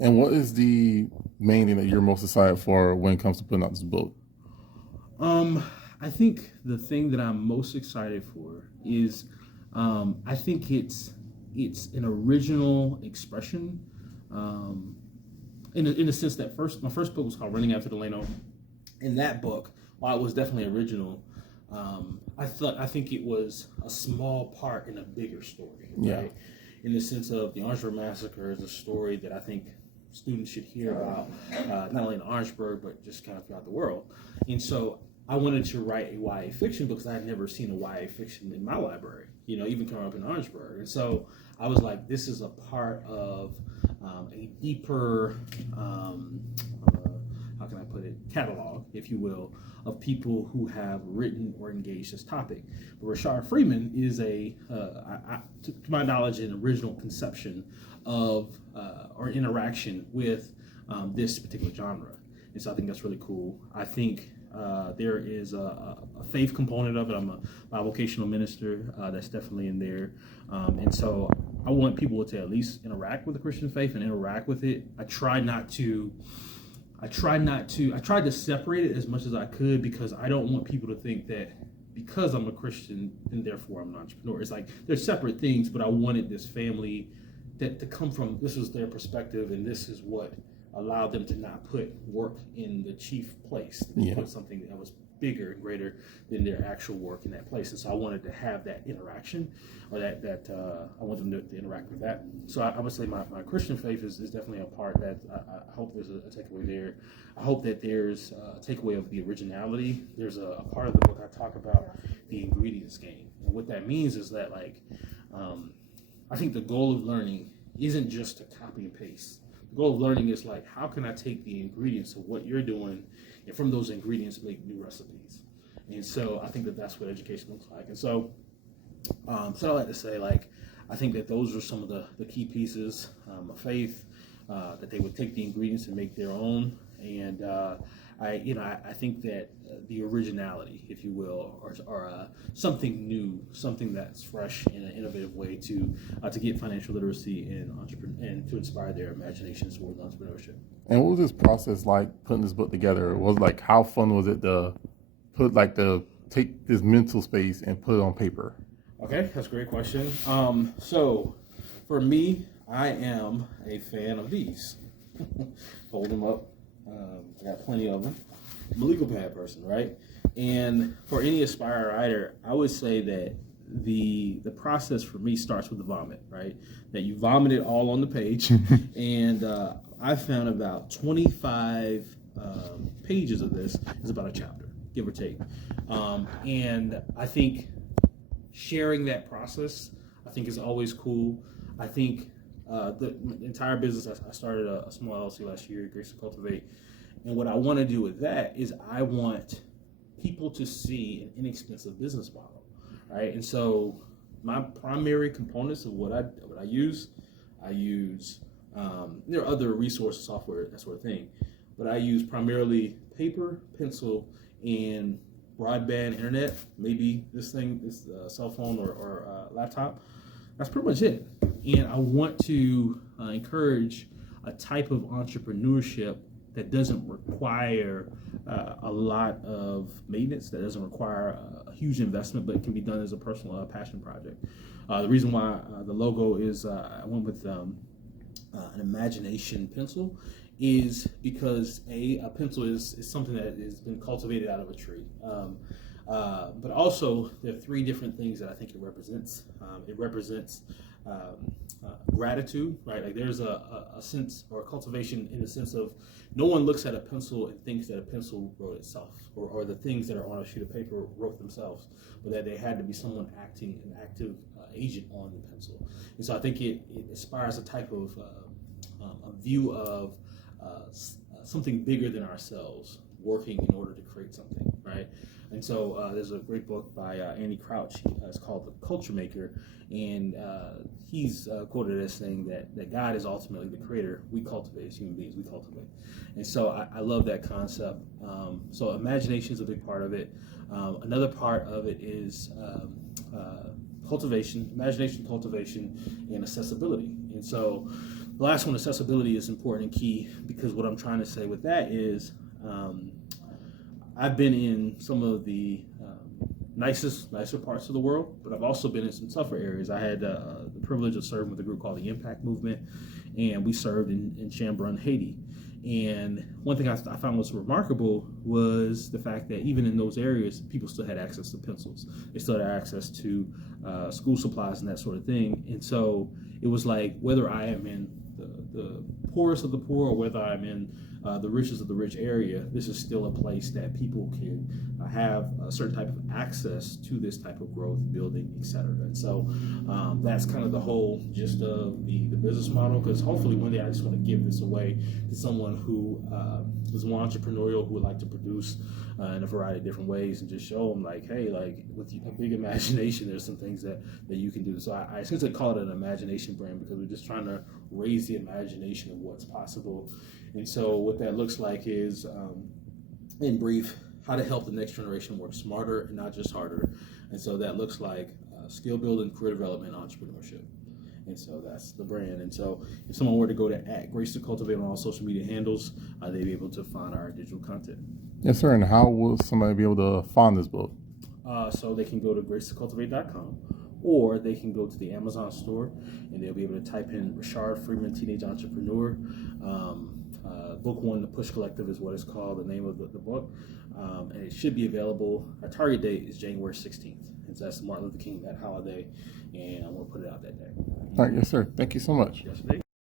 And what is the main thing that you're most excited for when it comes to putting out this book? I think the thing that I'm most excited for is, I think it's an original expression, in the sense that my first book was called Running After Delano. In that book, while it was definitely original, I think it was a small part in a bigger story, right? In the sense of the Orangeburg Massacre is a story that I think students should hear about, not only in Orangeburg, but just kind of throughout the world. And so I wanted to write a YA fiction because I had never seen a YA fiction in my library, even coming up in Orangeburg. And so I was like, this is a part of a deeper, how can I put it, catalog, if you will, of people who have written or engaged this topic. But Rashard Freeman is to my knowledge, an original conception of or interaction with this particular genre. And so I think that's really cool. I think there is a faith component of it. I'm a bivocational minister. That's definitely in there. And so I want people to at least interact with the Christian faith and interact with it. I tried to separate it as much as I could, because I don't want people to think that because I'm a Christian and therefore I'm an entrepreneur. It's like they're separate things, but I wanted this family that to come from, this was their perspective, and this is what allowed them to not put work in the chief place. They put something that was bigger and greater than their actual work in that place. And so I wanted to have that interaction, or that I want them to interact with that. So I would say my Christian faith is definitely a part that I hope there's a takeaway there. I hope that there's a takeaway of the originality. There's a part of the book I talk about the ingredients game. And what that means is that, I think the goal of learning isn't just to copy and paste. The goal of learning is how can I take the ingredients of what you're doing, and from those ingredients make new recipes. And so I think that's what education looks like. And so, I like to say, I think that those are some of the key pieces of faith, that they would take the ingredients and make their own. And I think that the originality, if you will, or something new, something that's fresh in an innovative way to get financial literacy and to inspire their imaginations towards entrepreneurship. And what was this process like putting this book together? How fun was it to take this mental space and put it on paper? Okay, that's a great question. So for me, I am a fan of these. Hold them up. I got plenty of them. I'm a legal pad person, right? And for any aspiring writer, I would say that the process for me starts with the vomit, right? That you vomit it all on the page. And I found about 25 pages of this is about a chapter, give or take. And I think sharing that process, I think, is always cool. I think the entire business, I started a small LLC last year, Grace to Cultivate. And what I want to do with that is I want people to see an inexpensive business model, right? And so my primary components of what I use, there are other resources, software, that sort of thing, but I use primarily paper, pencil, and broadband internet. Maybe this cell phone or laptop. That's pretty much it. And I want to encourage a type of entrepreneurship that doesn't require a lot of maintenance, that doesn't require a huge investment, but it can be done as a personal passion project. The reason why the logo is, I went with an imagination pencil, is because a pencil is something that has been cultivated out of a tree. But also, there are three different things that I think it represents. It represents gratitude, right? Like there's a sense or a cultivation in the sense of no one looks at a pencil and thinks that a pencil wrote itself, or the things that are on a sheet of paper wrote themselves, but that there had to be someone acting, an active agent on the pencil. And so I think it inspires a type of a view of something bigger than ourselves working in order to create something, right? And so there's a great book by Andy Crouch. It's called The Culture Maker, and he's quoted as saying that God is ultimately the creator. We cultivate, as human beings, we cultivate. And so I love that concept. So imagination is a big part of it. Another part of it is cultivation, imagination, cultivation, and accessibility. And so The last one, accessibility, is important and key, because what I'm trying to say with that is I've been in some of the nicer parts of the world, but I've also been in some tougher areas. I had the privilege of serving with a group called the Impact Movement, and we served in Chambron, Haiti. And one thing I found was remarkable was the fact that even in those areas, people still had access to pencils. They still had access to school supplies and that sort of thing. And so it was like, whether I am in the poorest of the poor or whether I'm in the richest of the rich area, this is still a place that people can have a certain type of access to this type of growth, building, etc. And so that's kind of the whole gist of the business model, because hopefully one day I just want to give this away to someone who is more entrepreneurial, who would like to produce in a variety of different ways, and just show them like, hey, like with a big imagination, there's some things that you can do. So I essentially call it an imagination brand, because we're just trying to raise the imagination of what's possible. And so what that looks like is, in brief, how to help the next generation work smarter and not just harder. And so that looks like skill building, career development, entrepreneurship. And so that's the brand. And so if someone were to go to @Grace2Cultivate on all social media handles, they'd be able to find our digital content. Yes, sir. And how will somebody be able to find this book? So they can go to Grace2Cultivate.com, or they can go to the Amazon store and they'll be able to type in Rashard Freeman Teenage Entrepreneur. Book One, The Push Collective is what it's called, the name of the book. And it should be available. Our target date is January 16th. And so that's Martin Luther King, that holiday. And I'm going to put it out that day. All right. Yes, sir. Thank you so much. Yes,